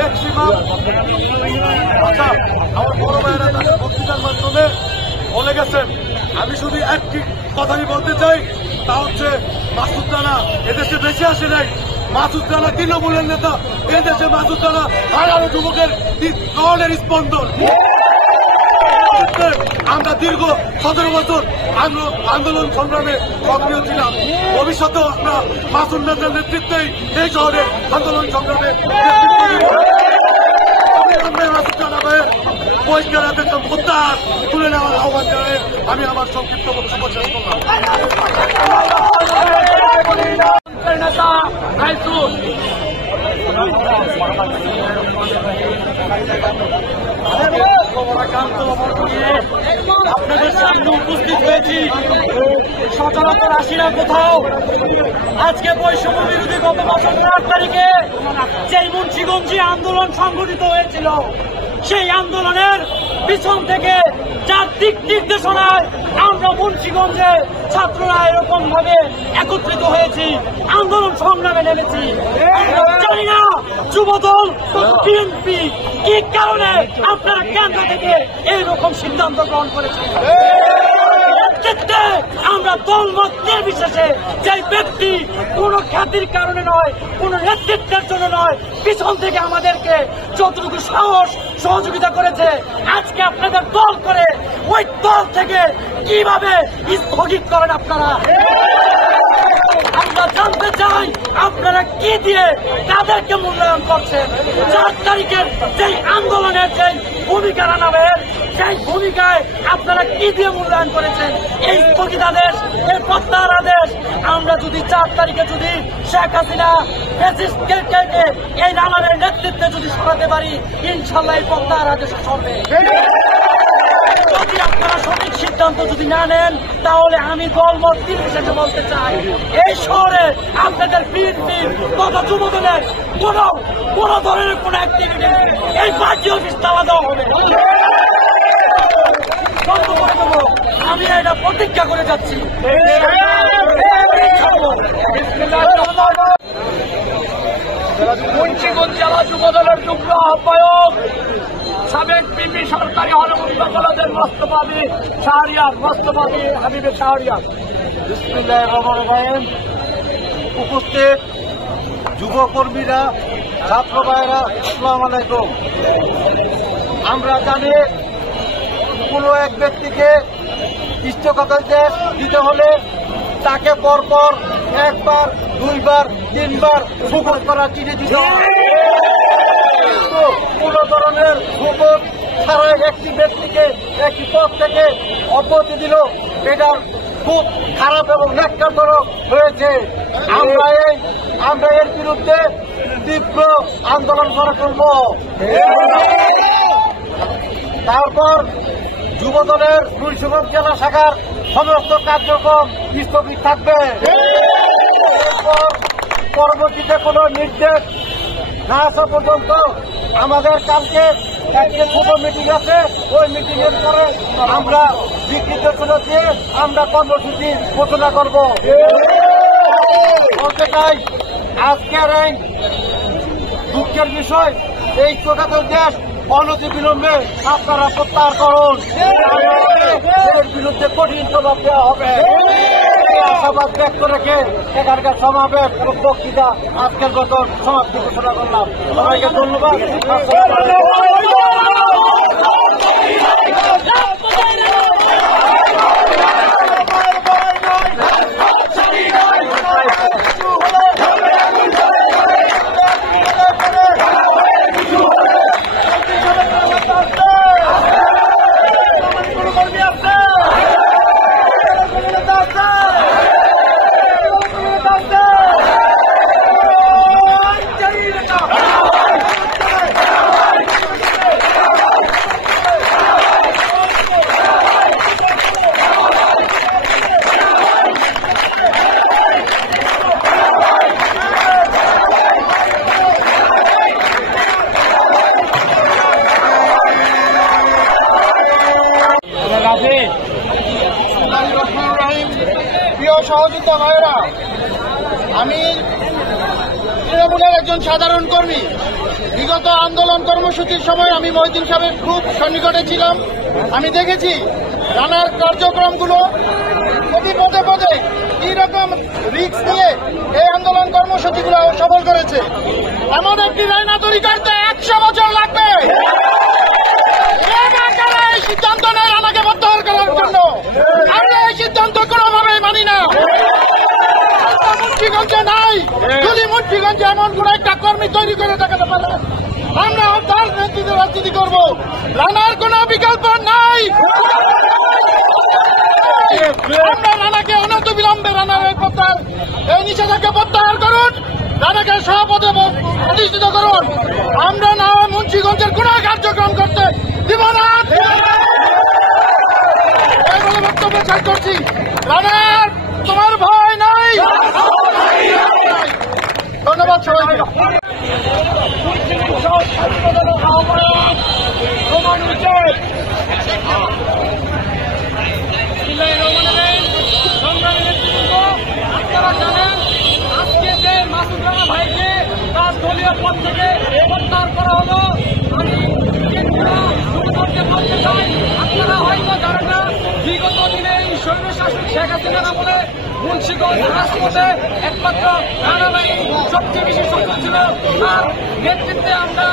Maximum আমার বড় ভাইয়েরা তাদের বক্তৃতার মাধ্যমে বলে গেছেন। আমি শুধু একটি কথাই বলতে চাই, তা হচ্ছে মাসুদ রানা এদেশে বেঁচে আসে নাই। মাসুদ রানা তৃণমূলের নেতা, এদেশে মাসুদ রানা হাজারো যুবকের দলের স্পন্দন। আমরা দীর্ঘ 17 বছর আন্দোলন সংগ্রামে সক্রিয় ছিলাম। ভবিষ্যতেও আমরা মাসুদ রানার নেতৃত্বেই এই শহরে আন্দোলন সংগ্রামে পরিষ্কার প্রত্যাহার তুলে নেওয়ার আহ্বান জানিয়ে আমি আমার সংক্ষিপ্ত বক্তব্য শেষ করলাম। আপনাদের সামনে উপস্থিত হয়েছি সচরাচর আসি না কোথাও। আজকে বৈষম্য বিরোধী গত বছর 8 তারিখে যেই মুন্সিগঞ্জে আন্দোলন সংগঠিত হয়েছিল, সেই আন্দোলনের পিছন থেকে যার দিক নির্দেশনায় আমরা মুন্সিগঞ্জে ছাত্ররা এরকম ভাবে একত্রিত হয়েছি, আন্দোলন সংগ্রামে নেমেছি। জানি না যুবদল বিএনপি কি কারণে আপনারা কেন্দ্র থেকে এইরকম সিদ্ধান্ত গ্রহণ করেছেন। আমরা দলমত নির্বিশেষে যে ব্যক্তি কোন খ্যাতির কারণে নয়, কোন নেতৃত্বের জন্য নয়, পিছন থেকে আমাদেরকে যতটুকু সাহস সহযোগিতা করেছে, আজকে আপনাদের দল করে ওই দল থেকে কিভাবে স্থগিত করেন আপনারা। আমরা জানতে চাই আপনারা কি দিয়ে তাদেরকে মূল্যায়ন করছেন। 4 তারিখের যেই আন্দোলনের যেই ভূমিকা রানাবের, সেই ভূমিকায় আপনারা কি দিয়ে মূল্যায়ন করেছেন। এই স্থগিতাদেশ, এই প্রত্যাহার আদেশ আমরা যদি 4 তারিখে যদি শেখ হাসিনা এই রানাবের নেতৃত্বে যদি সরাতে পারি, ইনশাল্লাহ এই প্রত্যাহার আদেশ সরবে। যদি আপনারা সঠিক সিদ্ধান্ত যদি না নেন, তাহলে আমি দলমত নির্বিশেষে বলতে চাই, এই শহরে আপনাদের বিএনপির তথা যুবদলের কোন ধরনের কোন অ্যাক্টিভিটি এই পার্টি অফিস তালা দেওয়া হবে। আমি এটা প্রতিজ্ঞা করে যাচ্ছি। মুন্সিগঞ্জ জেলা যুবদলের যুগ্ম আহ্বায়ক, সাবেক পিপি সরকারি হলমুক্ত কলেজের রাষ্ট্রবাদী শাহরিয়ার, রাষ্ট্রবাদী হাবিবের শাহরিয়ার। বিসমিল্লাহির রহমানির রহিম। উপস্থিত যুবকর্মীরা, ছাত্র ভাইরা, আসসালামু আলাইকুম। আমরা জানি কোন এক ব্যক্তিকে স্থগিতাদেশ দিতে হলে তাকে পরপর 1 বার, 2 বার, 3 বার সুযোগ করা চিঠি দিতে হবে। কোন ধরনের সুযোগ ছাড়া একটি ব্যক্তিকে একটি পদ থেকে অব্যাহতি দিল, এটা খুব খারাপ এবং ন্যাক্কারজনক হয়েছে। আমরা এর বিরুদ্ধে তীব্র আন্দোলন করে চলব। তারপর যুবদলের মুন্সিগঞ্জ জেলা শাখার সমস্ত কার্যক্রম স্থগিত থাকবে। পরবর্তীতে কোন নির্দেশ না আসা পর্যন্ত আমাদের কালকে একটা ছোট মিটিং আছে, ওই মিটিং এর পরে আমরা বিকৃত দিয়ে আমরা কর্মসূচি ঘোষণা করব। বলতে চাই, আজকের এই দুঃখের বিষয়, এই স্থগিতাদেশ অনতিবিলম্বে আপনারা প্রত্যাহার করুন, এর বিরুদ্ধে কঠিন জবাব দেওয়া হবে। আশাবাদ ব্যক্ত রেখে এখানকার সমাবেশ এবং বক্তৃতা আজকের মতো সমাপ্তি ঘোষণা করলাম। সবাইকে ধন্যবাদ। প্রিয় সহযোগিতা ভাইয়েরা, আমি তৃণমূলের একজন সাধারণ কর্মী। বিগত আন্দোলন কর্মসূচির সময় আমি মহিউদ্দিন সাহেবের খুব সন্নিকটে ছিলাম। আমি দেখেছি রানার কার্যক্রমগুলো প্রতি পদে পদে কি রকম রিস্ক নিয়ে এই আন্দোলন কর্মসূচিগুলো সফল করেছে। এমন একটি রানা তৈরি করতে 100 বছর লাগবে। এই সিদ্ধান্ত নেয় রানাকে প্রত্যাহার করার জন্য। আমরা এই সিদ্ধান্ত কোনোভাবেই মানি না। মুন্সিগঞ্জে নাই, যদি মুন্সিগঞ্জে এমন কোন একটা কর্মী তৈরি করে দেখাতে পারে আমরা তার নেতৃত্বে রাজনীতি করব। রানার কোন বিকল্প নাই। আমরা রানাকে অনতিবিলম্বে রানার এই নিষেধাজ্ঞা প্রত্যাহার করুন, রানাকে সভাপতি প্রতিষ্ঠিত করুন। আমরা না মুন্সিগঞ্জের কোন কার্যক্রম করতে দিব না বলে বক্তব্য শেষ করছি। রানার তোমার ভয় নাই। ধন্যবাদ সবাইকে। আপনারা জানেন আজকে যে মাসুদ রানা ভাইকে তার দলীয় পদ থেকে প্রত্যাহার করা হলো। আমি বলতে চাই, আপনারা হয়তো জানেন না, বিগত দিনে এই স্বৈরশাসক শেখ হাসিনার আমলে মুন্সিগঞ্জ রাজপথে একমাত্র রানা ভাই সবচেয়ে বেশি সফল ছিল। তার নেতৃত্বে আমরা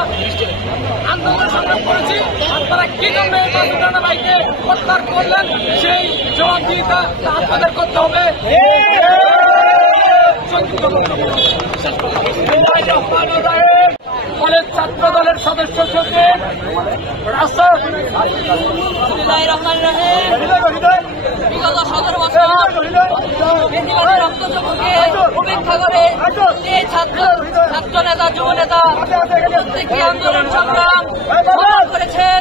আন্দোলন সংগ্রাম করেছি। আপনারা কি জন্য এই মাসুদ রানা ভাইকে প্রত্যাহার করলেন, সেই জবাবদিহিতা আপনাদের করতে হবে। কলেজ ছাত্র দলের সদস্য সচিব বিগত 17 বছর বেশিরভাগ রক্তচক্ষুকে উপেক্ষা করে এই ছাত্র নেতা যুব নেতা প্রত্যেকটি আন্দোলন সংগ্রাম করেছেন।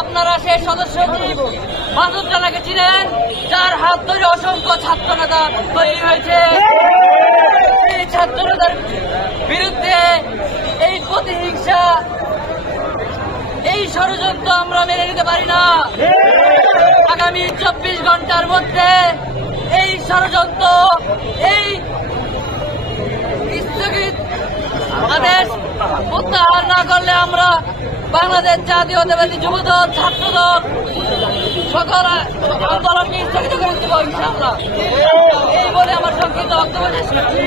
আপনারা সেই সদস্য মাসুদ রানাকে চিনেন, যার হাত ধরে অসংখ্য ছাত্র নেতা তৈরি হয়েছে। এই ছাত্র নেতার বিরুদ্ধে এই প্রতিহিংসা, এই ষড়যন্ত্র আমরা মেনে নিতে পারি না। আগামী 24 ঘন্টার মধ্যে এই ষড়যন্ত্র, এই স্থগিত আদেশ প্রত্যাহার না করলে আমরা বাংলাদেশ জাতীয়তাবাদী যুবদল, ছাত্রদল সকল আন্দোলনকে স্থগিত করে দেব ইনশাআল্লাহ। এই বলে আমার সংক্ষিপ্ত বক্তব্য শেষ করছি।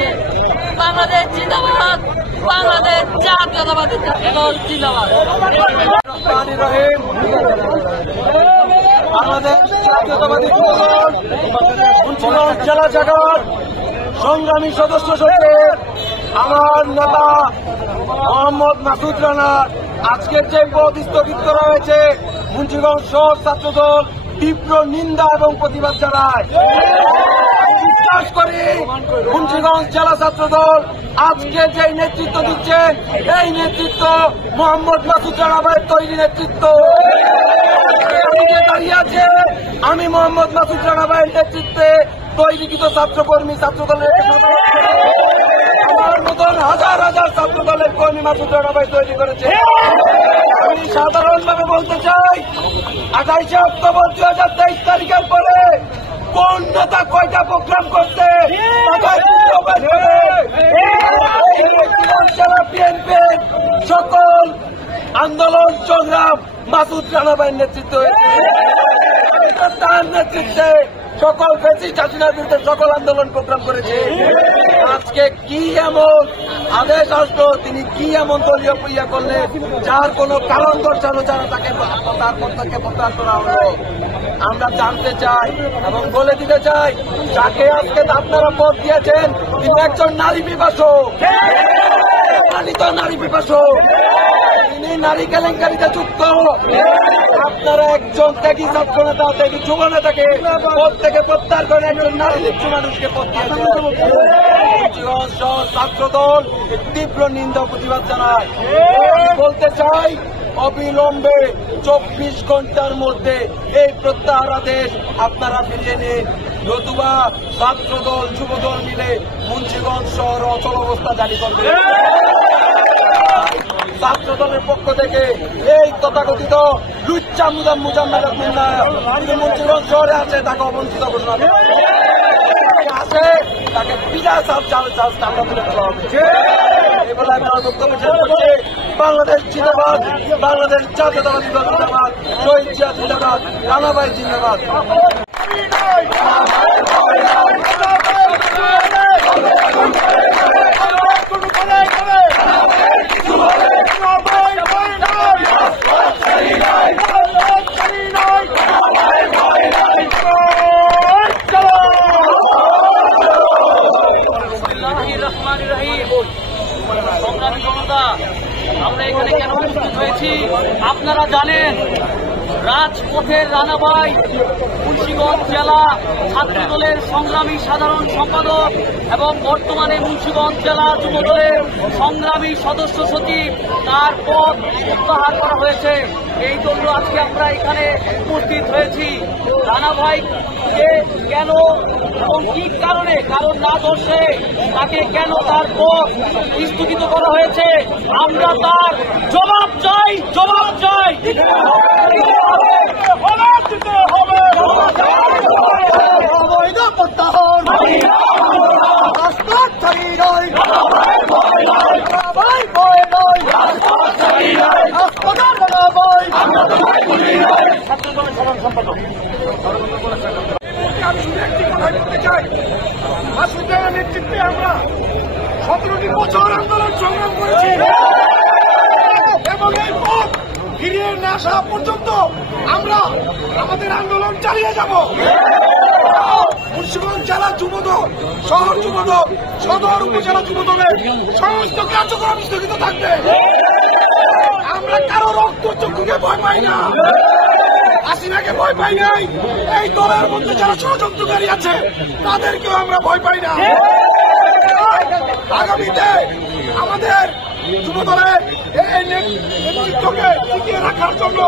বাংলাদেশ জিন্দাবাদ, বাংলাদেশ জাতীয়তাবাদী ছাত্রদল জিন্দাবাদ। বাংলাদেশ জাতীয়তাবাদী যুবদল মুন্সিগঞ্জ জেলা শাখার সংগ্রামী সদস্য সচিব আমার নেতা মোহাম্মদ মাসুদ রানার আজকের যে পদ স্থগিত করা হয়েছে, মুন্সিগঞ্জ শহর ছাত্রদল তীব্র নিন্দা এবং প্রতিবাদ জানায়। বিশ্বাস করি মুন্সিগঞ্জ জেলা ছাত্রদল আজকে যে নেতৃত্ব দিচ্ছেন, এই নেতৃত্ব মোহাম্মদ মাসুদ রানা ভাইয়ের তৈরি নেতৃত্ব। দাঁড়িয়ে আছে আমি মোহাম্মদ মাসুদ রানা ভাইয়ের নেতৃত্বে তৈরিকৃত ছাত্রকর্মী, ছাত্রদলের আমার মতন হাজার হাজার ছাত্রদলের কর্মী মাসুদ রানা ভাই তৈরি করেছে। আমি সাধারণভাবে বলতে চাই, 28 অক্টোবর 2023 তারিখের পরে কোন নেতা কয়টা প্রোগ্রাম করছে বিএনপির সকল আন্দোলন সংগ্রাম মাসুদ রানা ভাইয়ের নেতৃত্বে হয়েছে। তার নেতৃত্বে সকল ফ্যাসিস্ট হাসিনার বিরুদ্ধে সকল আন্দোলন প্রোগ্রাম করেছে। আজকে কি এমন আদেশ আসলো, তিনি কি এমন দলীয় ক্রিয়া করলেন যার কোন কারণ দর্শানো ছাড়া তাকে তার পদ থেকে প্রত্যাহার করা হলো। আমরা জানতে চাই এবং বলে দিতে চাই, যাকে আজকে আপনারা পদ দিয়েছেন তিনি একজন নারী পিপাসক, নারী পিপাসক, তিনি নারী কেলেঙ্কারিতে যুক্ত। আপনারা একজন ত্যাগী ছাত্র নেতা, ত্যাগী যুব নেতাকে পদ থেকে প্রত্যাহার করে একজন নারী লিপ্ত মানুষকে পদ দিয়েছেন। ছাত্রদল তীব্র নিন্দা প্রতিবাদ জানায়। বলতে চাই, অবিলম্বে 24 ঘন্টার মধ্যে এই প্রত্যাহার আদেশ আপনারা ফিরিয়ে নিন, নতুবা ছাত্রদল যুবদল মিলে মুন্সিগঞ্জ শহর অচল অবস্থা জারি করবে। ছাত্রদলের পক্ষ থেকে এই তথাকথিত লুচ্চা মুজাম্মেল মুন্সিগঞ্জ শহরে আছে তাকে অবঞ্চিত ঘোষণা আছে, তাকে বিনা চাল চাল চাল তুলে দেওয়া হবে। বলে আমি আমার বক্তব্য শেষ করছি। বাংলাদেশ জিন্দাবাদ, বাংলাদেশ জাতীয়তাবাদী দল জিন্দাবাদ, শহীদ জিয়া জিন্দাবাদ, রানা ভাই জিন্দাবাদ। সংগ্রামী জনতা, আমরা এখানে কেন উপস্থিত হয়েছি আপনারা জানেন। রাজপথের রানা ভাই মুন্সিগঞ্জ জেলা ছাত্র দলের সংগ্রামী সাধারণ সম্পাদক এবং বর্তমানে মুন্সিগঞ্জ জেলা যুব দলের সংগ্রামী সদস্য সচিব, তার পদ প্রত্যাহার করা হয়েছে। এই জন্য আজকে আমরা এখানে উপস্থিত হয়েছি। রানা ভাইকে কেন এবং কি কারণে, কারণ না দর্শে তাকে কেন তার পদ স্থগিত করা হয়েছে, আমরা তার জবাব চাই, জবাব চাই। নেতৃত্বে আমরা 17টি বছর আন্দোলন সংগ্রাম করেছি এবং এই পথ ফিরিয়ে না আসা পর্যন্ত আমরা আমাদের আন্দোলন চালিয়ে যাব। মুন্সিগঞ্জ জেলা যুবদল, শহর যুবদল, সদর উপজেলা যুবদলের সমস্ত কার্যক্রম স্থগিত থাকবে। আমরা কারো রক্ত চক্ষুকে ভয় পাই না, হাসিনাকে ভয় পাই নাই। এই দলের মধ্যে যারা ষড়যন্ত্রকারী আছে তাদেরকেও আমরা ভয় পাই না। আগামীতে আমাদের যুবদলের এই নেতৃত্বকে টিকিয়ে রাখার জন্য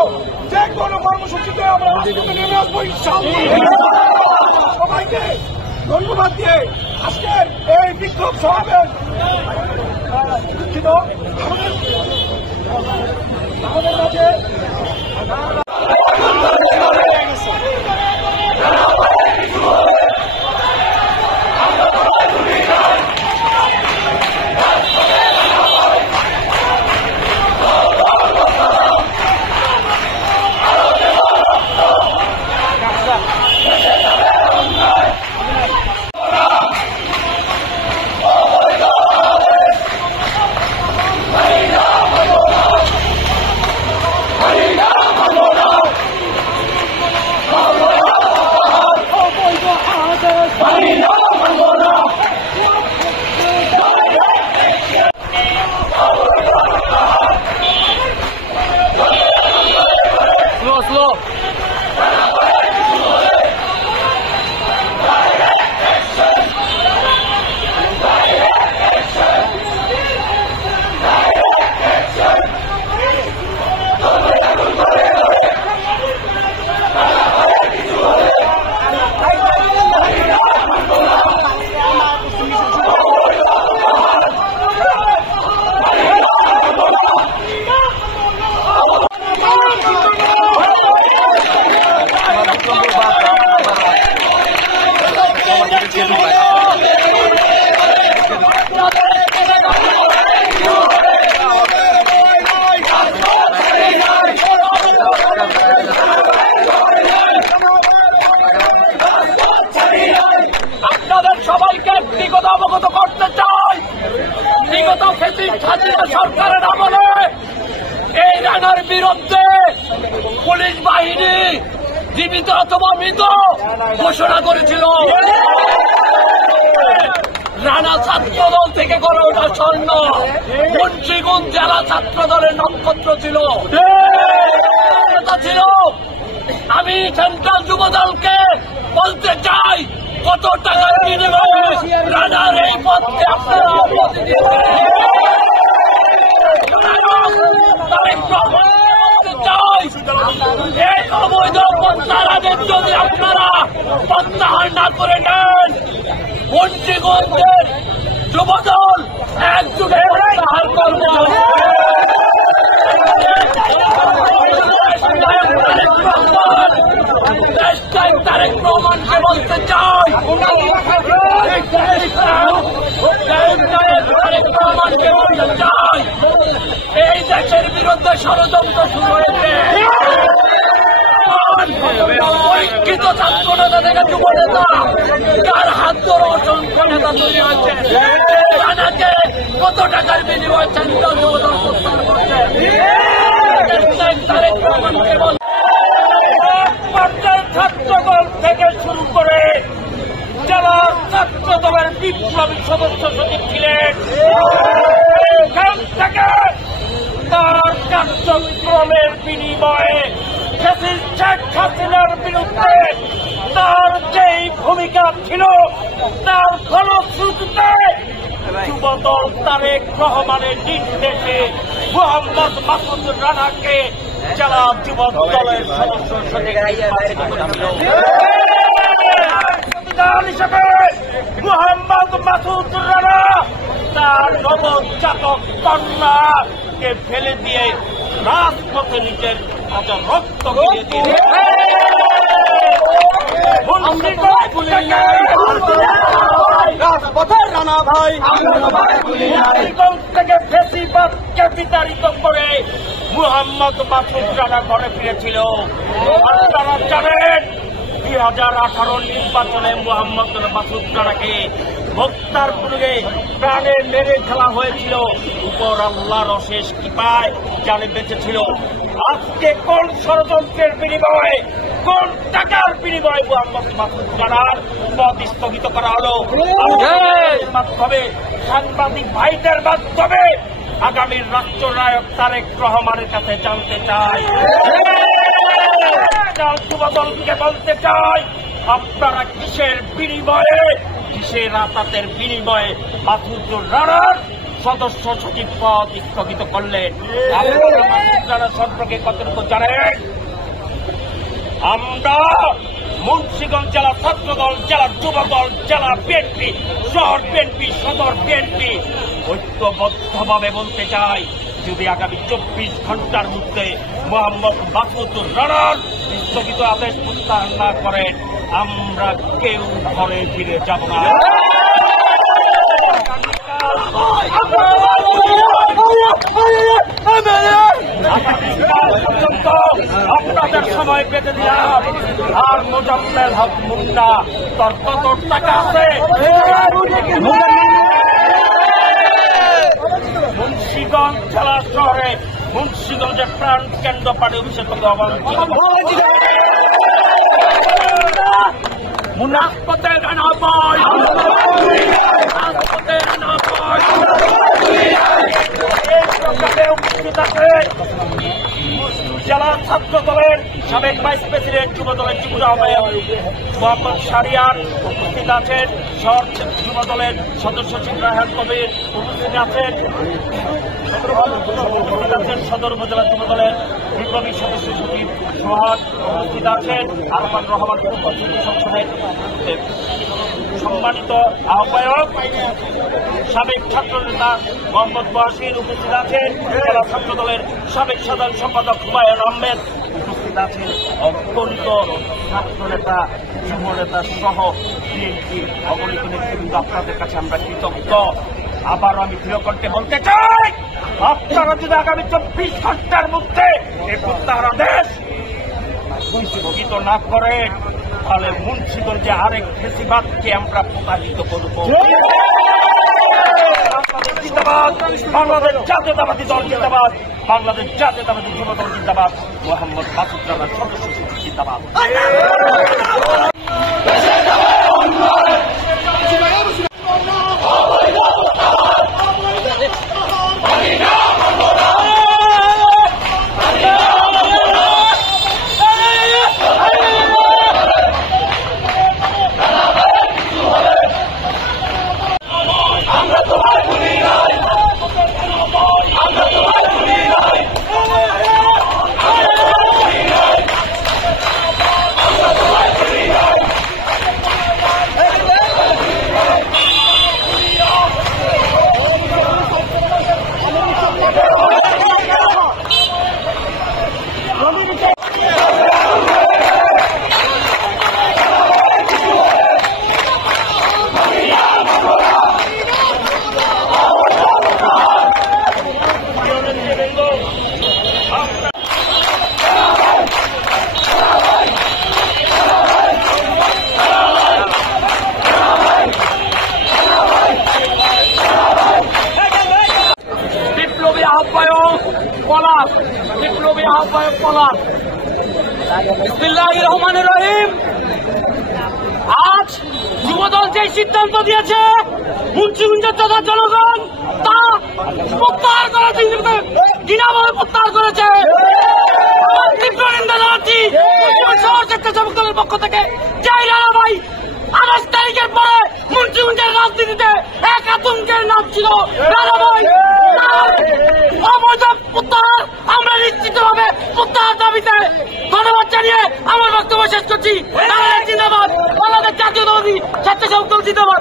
যে কোনো কর্মসূচিতে আমরা রাজপথে নেমে আসবো ইনশাআল্লাহ। সবাইকে ধন্যবাদ দিয়ে আজকের এই বিক্ষোভ সমাবেশ আমাদের মাঝে সরকারের আমলে এই রানার বিরুদ্ধে পুলিশ বাহিনী জীবিত অথবা মৃত ঘোষণা করেছিল। রানা ছাত্র দল থেকে গড়ে ওঠা স্বর্ণ মুন্সিগঞ্জ জেলা ছাত্র দলের নক্ষত্র ছিল। আমি সেন্ট্রাল যুব দলকে বলতে চাই, কত টাকা বিনিময়ে রানার এই পথকে আপনারা অনুমতি দিয়েছেন। এই অবৈধ প্রত্যাহারের যদি আপনারা প্রত্যাহার না করে নেন, মুন্সিগঞ্জের যুবদল একযুগে প্রত্যাহার করবে। তারেক রহমানকে বলতে চাই, বিরুদ্ধে ষড়যন্ত্র শুরু হয়েছে। পরীক্ষিত ছাত্র নেতা থেকে যুব নেতা, তার হাত ধরে অসংখ্য নেতা তৈরি হয়েছে। জানাকে কত টাকার বিনিময়ে সেন্ট্রাল যুবদল প্রস্তাব করছে। ছাত্রদল থেকে শুরু করে যারা ছাত্রদলের বিপ্লবী সদস্য সচিব ছিলেন, এখান থেকে তার কার্যক্রমের বিনিময়ে শেখ হাসিনার বিরুদ্ধে তার যেই ভূমিকা ছিল, তার ফলশ্রুতিতে যুবদল তারেক রহমানের নির্দেশে মোহাম্মদ মাসুদ রানাকে যারা যুব দলের সদস্য হিসেবে মোহাম্মদ মাসুদ রানা তার নবজাতক কন্যাকে ফেলে দিয়ে রাজপথে নিজের রক্ত দিয়ে রানা ভাই থেকে ফেসিবাদকে বিতাড়িত করে মোহাম্মদ মাসুদ রানা ঘরে ফিরেছিল। আপনারা জানেন 2018 নির্বাচনে মোহাম্মদ মাসুদ রানাকে হত্যার পূর্বে প্রাণে মেরে ফেলা হয়েছিল। উপর আল্লাহর অশেষ কৃপায় জানে বেঁচেছিল। আজকে কোন ষড়যন্ত্রের বিনিময়ে, কোন টাকার বিনিময়ে মোহাম্মদ মাসুদ রানার পদ স্থগিত করা হলো? মাধ্যমে সাংবাদিক ভাইদের মাধ্যমে আগামীর রাষ্ট্রনায়ক তারেক রহমানের কাছে জানতে চাই, যুবদলকে বলতে চাই, আপনারা কিসের বিনিময়ে, কিসের আতাতের বিনিময়ে মাসুদুর রানার সদস্য সচিব পদ স্থগিত করলেন? মাসুদ রানা সম্পর্কে কতটুকু জানেন? আমরা মুন্সিগঞ্জ জেলা ছাত্রদল, জেলা যুবদল, জেলা বিএনপি, শহর বিএনপি, সদর বিএনপি ঐক্যবদ্ধভাবে বলতে চাই, যদি আগামী 24 ঘন্টার মধ্যে মোহাম্মদ মাসুদুর রানার স্থগিত আদেশ প্রত্যাহার না করেন, আমরা কেউ ঘরে ফিরে যাব না। আপনাদের সময় পেতে দিলাম। আর মোজাম্মেল হক মুন্ডা, তোর কত টাকা আছে? মুন্সিগঞ্জ জেলা শহরে মুন্সিগঞ্জের প্রাণ কেন্দ্র পার্টি অফিসের কত মুনাফতে রানা পায়, জেলা ছাত্র দলের সাবেক ভাইস প্রেসিডেন্ট, যুব দলের যুব আহ্বায়ক মোহাম্মদ শাহরিয়ার উপস্থিত আছেন। শহর যুব দলের সদস্য সচিব রায়হান কবির উপস্থিত আছেন। সদর উপজেলা যুব দলের বিপ্লবী সদস্য সচিব সোহাগ উপস্থিত আছেন। আরমান রহমান সংসদের সম্মানিত আহ্বায়ক সাবেক ছাত্র নেতা মোহাম্মদ ওয়াসির উপস্থিত আছেন। জেলা ছাত্র দলের সাবেক সাধারণ সম্পাদক হুমায়ুন আহমেদ উপস্থিত আছেন। অগণিত ছাত্র নেতা, যুব নেতা সহ বিএনপি অগণিত নেতৃবৃন্দ, আপনাদের কাছে আমরা কৃতজ্ঞ। আবারও আমি দৃঢ়কণ্ঠে বলতে চাই, আপনারা যদি আগামী 24 ঘন্টার মধ্যে এই প্রত্যাহার আদেশ স্থগিত না করেন, তাহলে মুন্সিগঞ্জে আরেক ফেসিবাদকে আমরা প্রকাশিত করব। বাংলাদেশ জাতীয়তাবাদী দল জিন্দাবাদ, বাংলাদেশ জাতীয়তাবাদী যুব দল জিন্দাবাদ, মোহাম্মদ মাসুদ রানার সদস্য জিন্দাবাদ। আহ্বায়ক পলাশ। বিসমিল্লাহির রহমানির রহিম। আজ যুবদল যে সিদ্ধান্ত দিয়েছে মুন্সিগঞ্জের তথা জনগণ তা প্রত্যাহার করার ঘৃণাভাবে প্রত্যাহার করেছে। তীব্র নিন্দা জানাচ্ছি শহর স্বেচ্ছাসেবক দলের পক্ষ থেকে। জয় রানা ভাই 28 তারিখের পরে মুন্সিগঞ্জের রাজনীতিতে এক আতঙ্কের নাম ছিল রানা ভাই। অবৈধ প্রত্যাহার আমরা নিশ্চিতভাবে প্রত্যাহার দাবিতে ধন্যবাদ জানিয়ে আমার বক্তব্য শেষ করছি। বাংলাদেশ জিন্দাবাদ, বাংলাদেশ জাতীয়তাবাদী স্বেচ্ছাসেবক দল জিন্দাবাদ।